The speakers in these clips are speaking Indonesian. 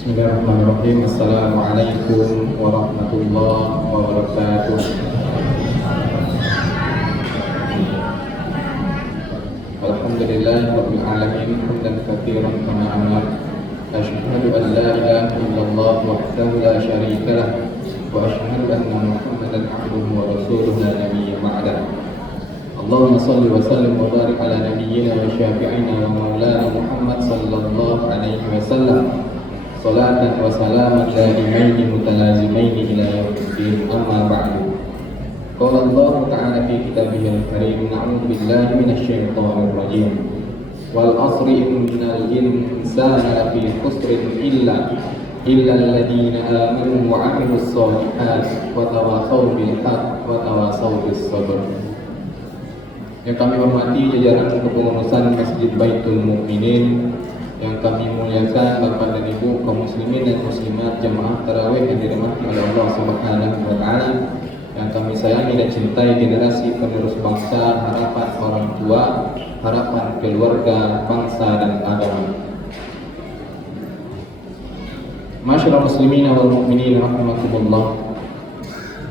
Bismillahirrahmanirrahim. Assalamualaikum warahmatullahi wabarakatuh. Alhamdulillahirabbil alamin hamdan katsiran kama amar. Asyhadu an la ilaha illallah wahdahu la syarika lah wa asyhadu anna Muhammadan abduhu wa rasuluhu la nabiyya ba'dah. Allahumma shalli wa sallim wa barik ala nabiyyina wa syafi'ina wa maulana Muhammad sallallahu alaihi wasallam. Salatan wa salaman daimaini mutalazimaini ila yaumiddin, amma ba'du. Qala Allah ta'ala fi kitabihil karim, a'udzu billahi minasy syaithanir rajim. Wal 'asri innal insana lafi khusrin illa alladziina aamanu wa 'amilus shalihaati wa tawassaw bil haqqi wa tawassaw bis sabr. Yang kami hormati jajaran kepengurusan Masjid Baitul Mukminin, yang kami muliakan Bapak dan Ibu kaum muslimin dan muslimat jemaah tarawih yang dirahmati oleh Allah Subhanahu wa taala, yang kami sayangi dan cintai, generasi penerus bangsa, harapan orang tua, harapan keluarga, bangsa dan agama. Masyaallah muslimin wal mukminin rahimakumullah.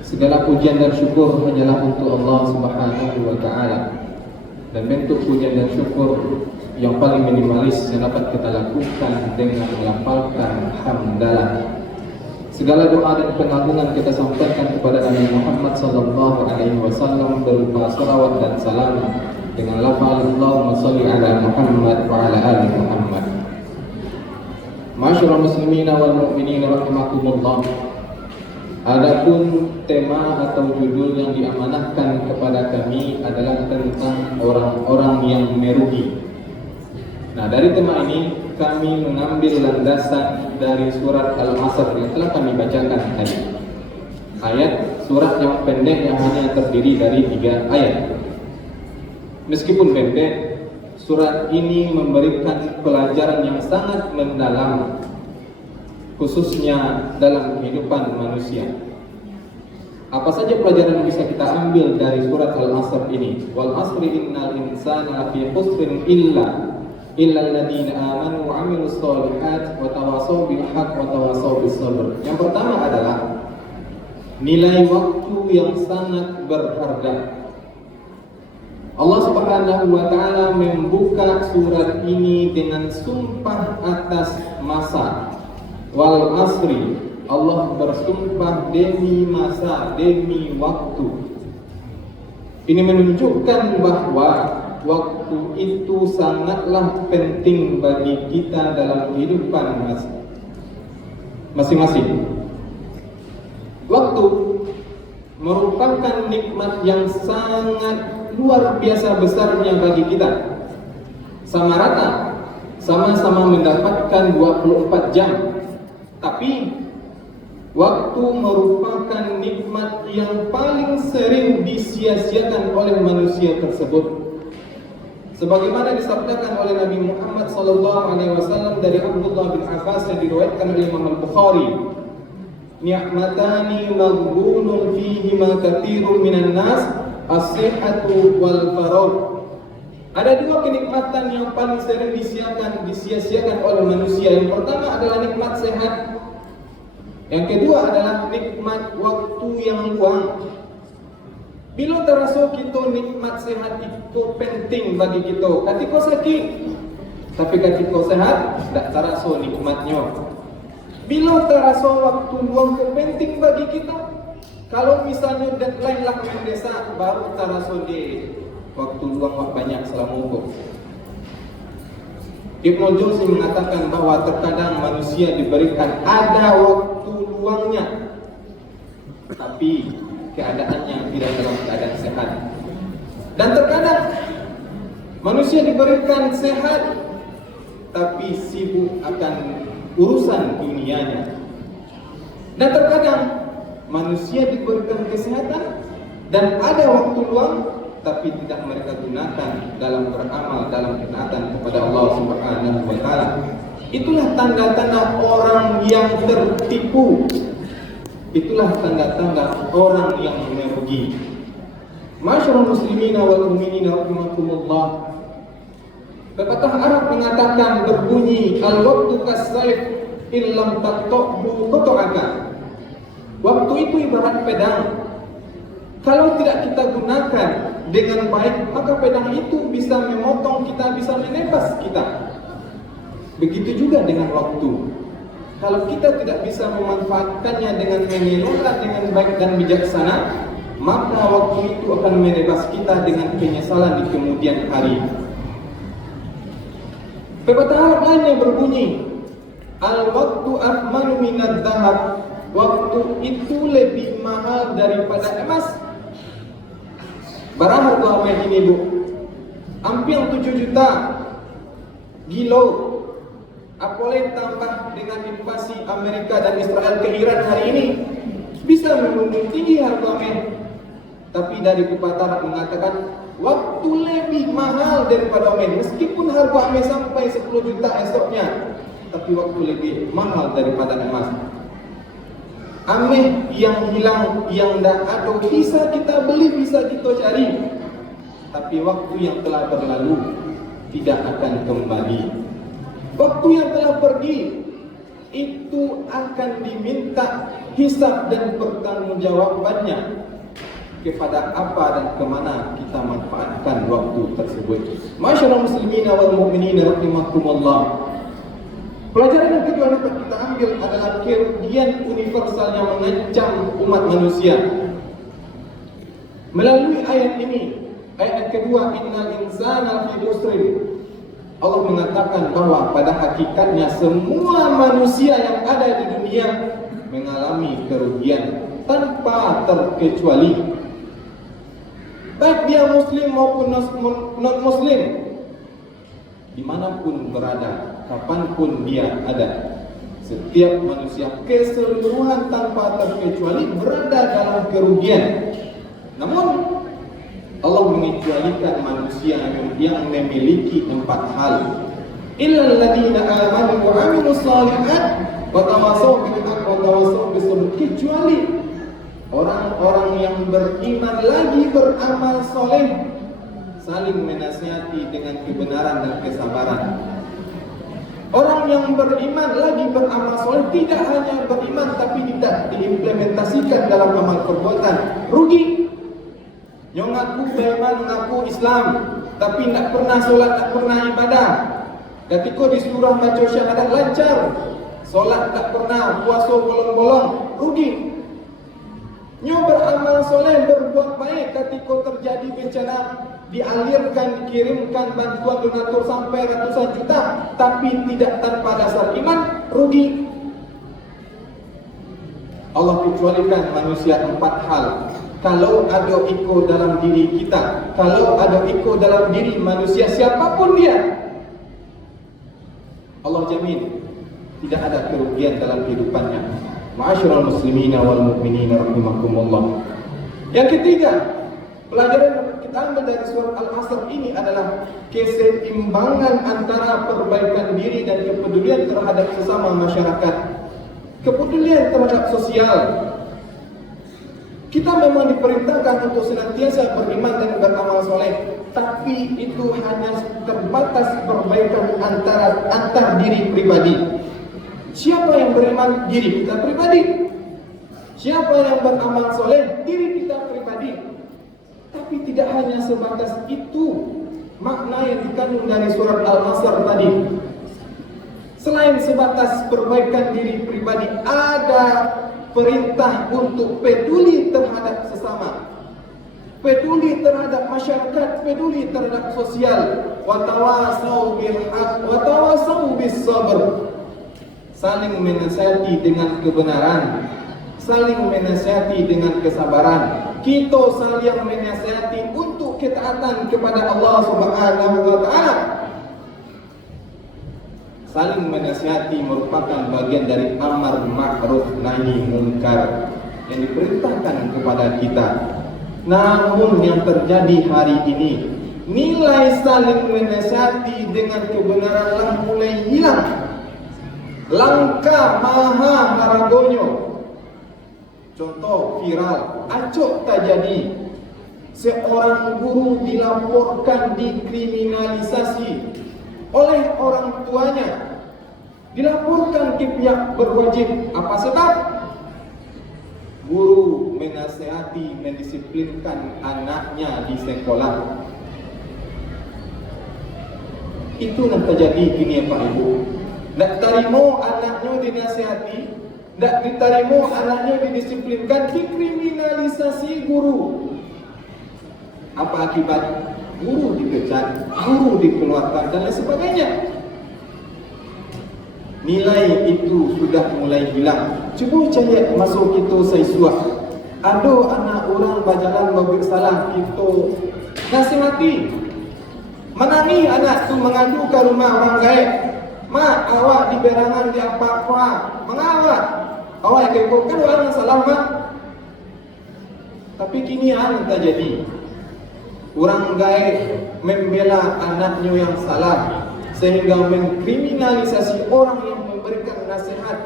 Segala pujian dan syukur hanyalah untuk Allah Subhanahu wa taala. Dan bentuk pujian dan syukur yang paling minimalis yang dapat kita lakukan dengan melafalkan hamdalah. Segala doa dan pengagungan kita sampaikan kepada Nabi Muhammad sallallahu alaihi wasallam berupa salawat dan salam dengan lafal Allahumma shalli ala Muhammad wa ala ali Muhammad. Masyaallah muslimin wal mu'minin rahimakumullah. Adapun tema atau judul yang diamanahkan kepada kami adalah tentang orang-orang yang merugi. Nah, dari tema ini kami mengambil landasan dari surat Al-Asr yang telah kami bacakan tadi. Ayat surat yang pendek yang hanya terdiri dari 3 ayat. Meskipun pendek, surat ini memberikan pelajaran yang sangat mendalam, khususnya dalam kehidupan manusia. Apa saja pelajaran yang bisa kita ambil dari surat Al-Asr ini? Wal 'asri innal insana lafi khusrin illa alladziina aamanu wa 'amilus shalihaati wa tawassaw bil haqqi wa tawassaw bis sabr. Yang pertama adalah nilai waktu yang sangat berharga. Allah Subhanahu wa taala membuka surat ini dengan sumpah atas masa. Wal 'asri, Allah bersumpah demi masa, demi waktu. Ini menunjukkan bahwa waktu itu sangatlah penting bagi kita dalam kehidupan masing-masing. Waktu merupakan nikmat yang sangat luar biasa besarnya bagi kita. Sama rata, sama-sama mendapatkan 24 jam. Tapi waktu merupakan nikmat yang paling sering disia-siakan oleh manusia tersebut. Sebagaimana disabdakan oleh Nabi Muhammad SAW dari Abdullah bin Abbas yang diriwayatkan oleh Imam Al-Bukhari, ni'matani maghbunun fihima katsirun minan nas, as-sihhatu wal faragh. Ada 2 kenikmatan yang paling sering disia-siakan oleh manusia. Yang pertama adalah nikmat sehat. Yang kedua adalah nikmat waktu yang luang. Bila terasa kita nikmat sehat itu penting bagi kita. Ketika sakit, tapi ketika sehat tak terasa nikmatnya. Bila terasa waktu luang itu penting bagi kita. Kalau misalnya deadline lah mendesak, baru terasa dia waktu luang banyak selama hidup. Ibnu Jauzi mengatakan bahwa terkadang manusia diberikan ada waktu luangnya, tapi keadaannya tidak dalam keadaan sehat. Dan terkadang manusia diberikan sehat, tapi sibuk akan urusan dunianya. Dan terkadang manusia diberikan kesehatan dan ada waktu luang, tapi tidak mereka gunakan dalam beramal, dalam ketaatan kepada Allah Subhanahu wa taala. Itulah tanda-tanda orang yang tertipu. Itulah tanda-tanda orang yang merugi. Masyaallah muslimin wal mu'minin rahimakumullah. Pepatah Arab mengatakan berbunyi al-waqtu kas-sayf illam taqtahu qata'aka. Waktu itu ibarat pedang. Kalau tidak kita gunakan dengan baik, maka pedang itu bisa memotong kita, bisa menebas kita. Begitu juga dengan waktu. Kalau kita tidak bisa memanfaatkannya dengan mengelola dengan baik dan bijaksana, maka waktu itu akan menebas kita dengan penyesalan di kemudian hari. Pepatah Arab lainnya berbunyi, al-waktu athmanu minad dhahab. Waktu itu lebih mahal daripada emas. Barang harga emas ini, Bu, hampir 7 juta kilo. Apalagi tambah dengan invasi Amerika dan Israel ke Iran hari ini, bisa membumbung tinggi harga emas. Tapi dari pepatah mengatakan waktu lebih mahal daripada emas. Meskipun harga emas sampai 10 juta esoknya, tapi waktu lebih mahal daripada emas. Emas yang hilang, yang tidak ada, bisa kita beli, bisa kita cari, tapi waktu yang telah berlalu tidak akan kembali. Waktu yang telah pergi itu akan diminta hisab dan pertanggungjawabannya kepada apa dan kemana kita manfaatkan waktu tersebut. Masyaallah muslimin wal mu'minin rahimakumullah. Pelajaran yang kedua dapat kita ambil adalah kerugian universal yang mengancam umat manusia. Melalui ayat ini, ayat yang kedua, innal insana fi khusrin. Allah mengatakan bahwa pada hakikatnya semua manusia yang ada di dunia mengalami kerugian tanpa terkecuali. Baik dia muslim maupun non-muslim, dimanapun berada, kapanpun dia ada, setiap manusia keseluruhan tanpa terkecuali berada dalam kerugian. Namun Allah mengecualikan manusia yang memiliki 4 hal. Illal ladzina amanu wa 'amilus shalihat wa tawassaw bil haqqi wa tawassaw bis sabr. Kecuali orang-orang yang beriman lagi beramal soleh, saling menasihati dengan kebenaran dan kesabaran. Orang yang beriman lagi beramal soleh, tidak hanya beriman tapi tidak diimplementasikan dalam amal perbuatan, rugi. Yang ngaku beriman, ngaku Islam, tapi tidak pernah solat, tidak pernah ibadah. Ketika disuruh baca syahadat lancar, solat tak pernah, puasa bolong-bolong, rugi. Yang beramal soleh, berbuat baik, ketika terjadi bencana, dialirkan, dikirimkan bantuan donatur sampai ratusan juta, tapi tidak tanpa dasar iman, rugi. Allah kecualikan manusia 4 hal. Kalau ada iko dalam diri kita, kalau ada iko dalam diri manusia siapapun dia, Allah jamin tidak ada kerugian dalam kehidupannya. Ma'asyiral muslimin wal mu'minin rahimakumullah. Yang ketiga, pelajaran yang kita ambil dari surat Al-Asr ini adalah keseimbangan antara perbaikan diri dan kepedulian terhadap sesama masyarakat, kepedulian terhadap sosial. Kita memang diperintahkan untuk senantiasa beriman dan beramal soleh, tapi itu hanya terbatas perbaikan antar diri pribadi. Siapa yang beriman? Diri kita pribadi. Siapa yang beramal soleh? Diri kita pribadi. Tapi tidak hanya sebatas itu makna yang dikandung dari surat Al-Asr tadi. Selain sebatas perbaikan diri pribadi, ada perintah untuk peduli terhadap sesama, peduli terhadap masyarakat, peduli terhadap sosial. Wa tawasau bil haqq wa tawasau bis sabr. Saling menasihati dengan kebenaran, saling menasihati dengan kesabaran. Kita saling menasihati untuk ketaatan kepada Allah Subhanahu wa taala. Saling menasihati merupakan bagian dari amar ma'ruf nahi munkar yang diperintahkan kepada kita. Namun yang terjadi hari ini, nilai saling menasihati dengan kebenaran mulai hilang. Langka maha haragonyo. Contoh viral, acok tak jadi. Seorang guru dilaporkan dikriminalisasi oleh orang tuanya dilaporkan ke pihak berwajib. Apa sebab? Guru menasihati, mendisiplinkan anaknya di sekolah. Itu yang terjadi kini Pak Ibu. Tak terima anaknya dinasihati, tak diterima anaknya didisiplinkan, dikriminalisasi guru. Apa akibat? Guru dipecat, guru dikeluarkan dan lain sebagainya. Nilai itu sudah mulai hilang. Cuba cari masuk kita Saisuah. Ada anak orang berjalan berbuat salah, kita nasihati. Menangi anak tu mengadu ke rumah orang gaib. Mak, awak di berangan di apa-apa. Mengawak. Awak yang kekokkan orang salah, mak. Tapi kini yang terjadi. Orang gaib membela anaknya yang salah, sehingga mengkriminalisasi orang yang memberikan nasihat.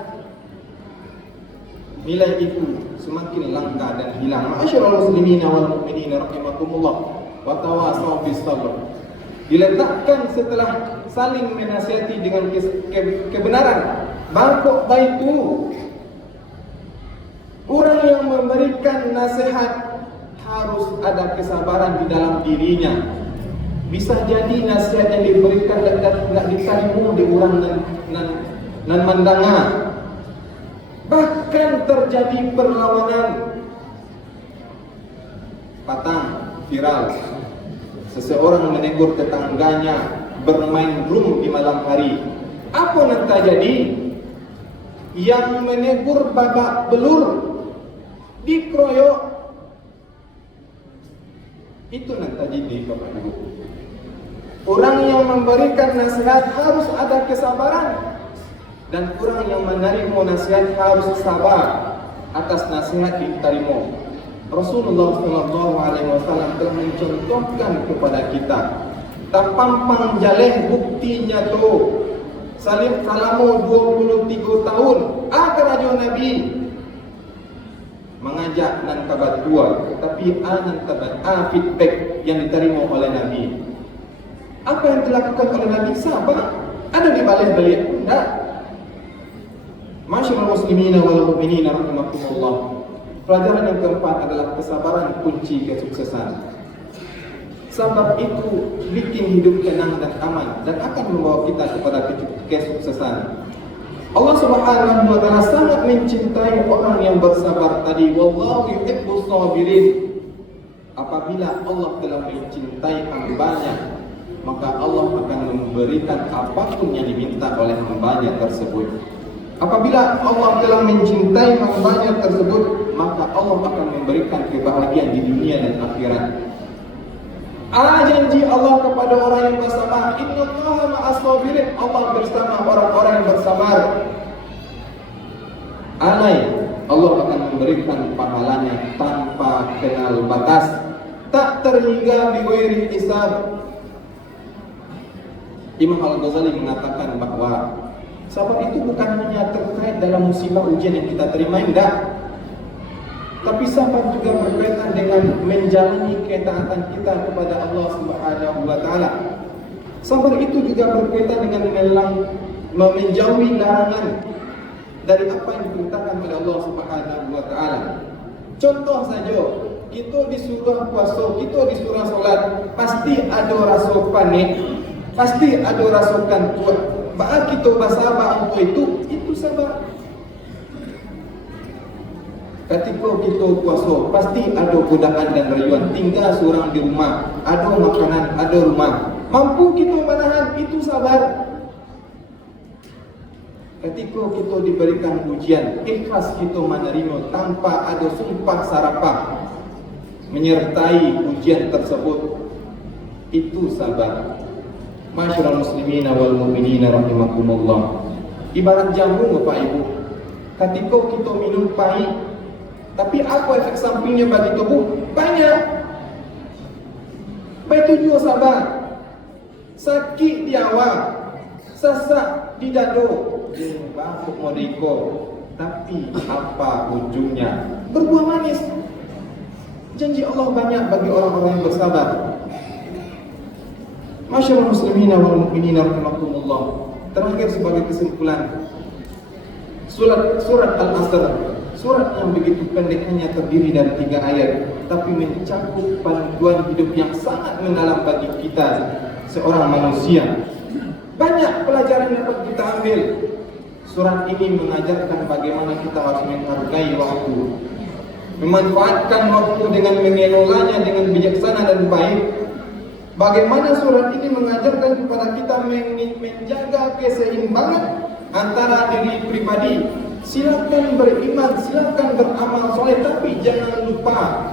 Nilai itu semakin langka dan hilang. Ma'asyiral muslimina wal mu'minina rahimakumullah wa tawassaw bis sabr. Diletakkan setelah saling menasihati dengan kebenaran. Bangkok baitu. Orang yang memberikan nasihat harus ada kesabaran di dalam dirinya. Bisa jadi nasihat yang diberikan tidak diterima di orang dan mendengar. Bahkan terjadi perlawanan. Patang viral. Seseorang menegur tetangganya bermain drum di malam hari. Apa yang terjadi? Yang menegur babak belur, dikeroyok. Itu yang terjadi Bapak Ibu. Orang yang memberikan nasihat harus ada kesabaran, dan orang yang menerima nasihat harus sabar atas nasihat diterima. Rasulullah SAW telah mencontohkan kepada kita. Tapampang jaleh buktinya tu. Salim kalamu 23 tahun. Raja Nabi mengajak dan kabar dua, tapi anan tabat feedback yang diterima oleh Nabi. Apa yang dilakukan oleh Nabi? Sabar. Ada di balik-balik pun tak. Masyaallah muslimina wal mu'minina rahimakumullah. Pelajaran yang keempat adalah kesabaran kunci kesuksesan. Sabar itu bikin hidup tenang dan aman dan akan membawa kita kepada kesuksesan. Allah Subhanahu wa taala sangat mencintai orang yang bersabar tadi. Wallahu yuhibbus sabirin. Apabila Allah telah mencintai hambanya, maka Allah akan memberikan apapun yang diminta oleh hambanya tersebut. Apabila Allah telah mencintai hambanya tersebut, maka Allah akan memberikan kebahagiaan di dunia dan akhirat. Janji Allah kepada orang yang bersabar. Innallaha ma'as sabirin. Allah bersama orang-orang yang bersabar. Allah akan memberikan pahalanya tanpa kenal batas, tak terhingga bighairi hisab. Imam Al-Ghazali mengatakan bahwa sabar itu bukan hanya terkait dalam musibah ujian yang kita terima, tidak. Tapi sabar juga berkaitan dengan menjalani ketaatan kita kepada Allah Subhanahu wa taala. Sabar itu juga berkaitan dengan menjauhi larangan dari apa yang diperintahkan oleh Allah Subhanahu wa taala. Contoh saja, kita disuruh puasa, kita disuruh salat, pasti ada rasa panik, pasti ada rasa kantuk. Bahkan kita bersabar untuk itu sabar. Ketika kita puasa, pasti ada godaan dan rayuan. Tinggal seorang di rumah, ada makanan, ada rumah. Mampu kita menahan, itu sabar. Ketika kita diberikan ujian, ikhlas kita menerima tanpa ada sumpah sarapah menyertai ujian tersebut, itu sabar. Masyaallah muslimina wal mu'minina rahimakumullah. Ibarat jamu Bapak Ibu. Ketika kita minum pahit, tapi apa efek sampingnya bagi tubuh? Banyak. Baik itu juga sabar. Sakit di awal, sesak di dada, bangkuk modiko, tapi apa ujungnya? Berbuah manis. Janji Allah banyak bagi orang-orang yang bersabar. Masyaallah muslimina wal mu'minina rahimakumullah. Terakhir sebagai kesimpulan, surat Al-Asr, surat yang begitu pendek hanya terdiri dari 3 ayat, tapi mencakup panduan hidup yang sangat mendalam bagi kita seorang manusia. Banyak pelajaran yang dapat kita ambil. Surat ini mengajarkan bagaimana kita harus menghargai waktu, memanfaatkan waktu dengan mengelolanya dengan bijaksana dan baik. Bagaimana surat ini mengajarkan kepada kita menjaga keseimbangan antara diri pribadi. Silakan beriman, silakan beramal soleh, tapi jangan lupa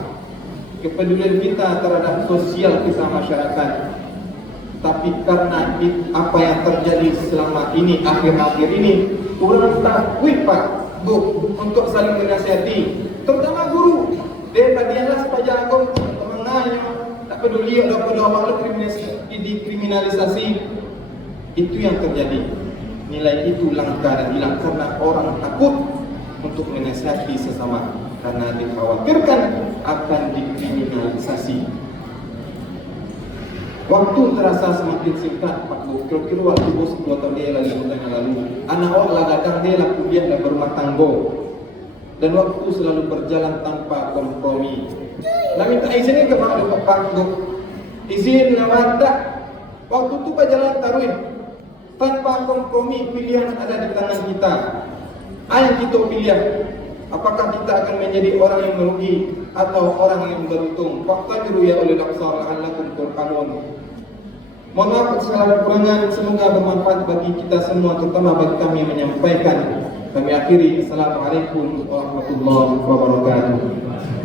kepedulian kita terhadap sosial kita masyarakat. Tapi karena apa yang terjadi selama ini, akhir-akhir ini, orang takut Pak Bu untuk saling menasihati, terutama guru. Dialah supaya aku mengayo, tak peduli ada makhluk dikriminalisasi. Itu yang terjadi. Nilai itu langka dan hilang karena orang takut untuk menasihati sesama, karena dikhawatirkan akan dikriminalisasi. Waktu terasa semakin singkat Pak Bu. Kira-kira waktu bos 2 tahun dia lagi lalu. Anak orang kadang dia lah kuliah dan berumah tangga. Dan waktu selalu berjalan tanpa kompromi. Nak minta izin ke Pak Bu. Izin nama tak. Waktu itu berjalan taruh tanpa kompromi, pilihan ada di tangan kita. Ayo kita pilih. Apakah kita akan menjadi orang yang merugi atau orang yang beruntung? Fakta biru ya oleh Dr. La'allakum turhamun. Mohon maaf segala kekurangan, semoga bermanfaat bagi kita semua, terutama bagi kami yang menyampaikan. Kami akhiri. Assalamualaikum warahmatullahi wabarakatuh.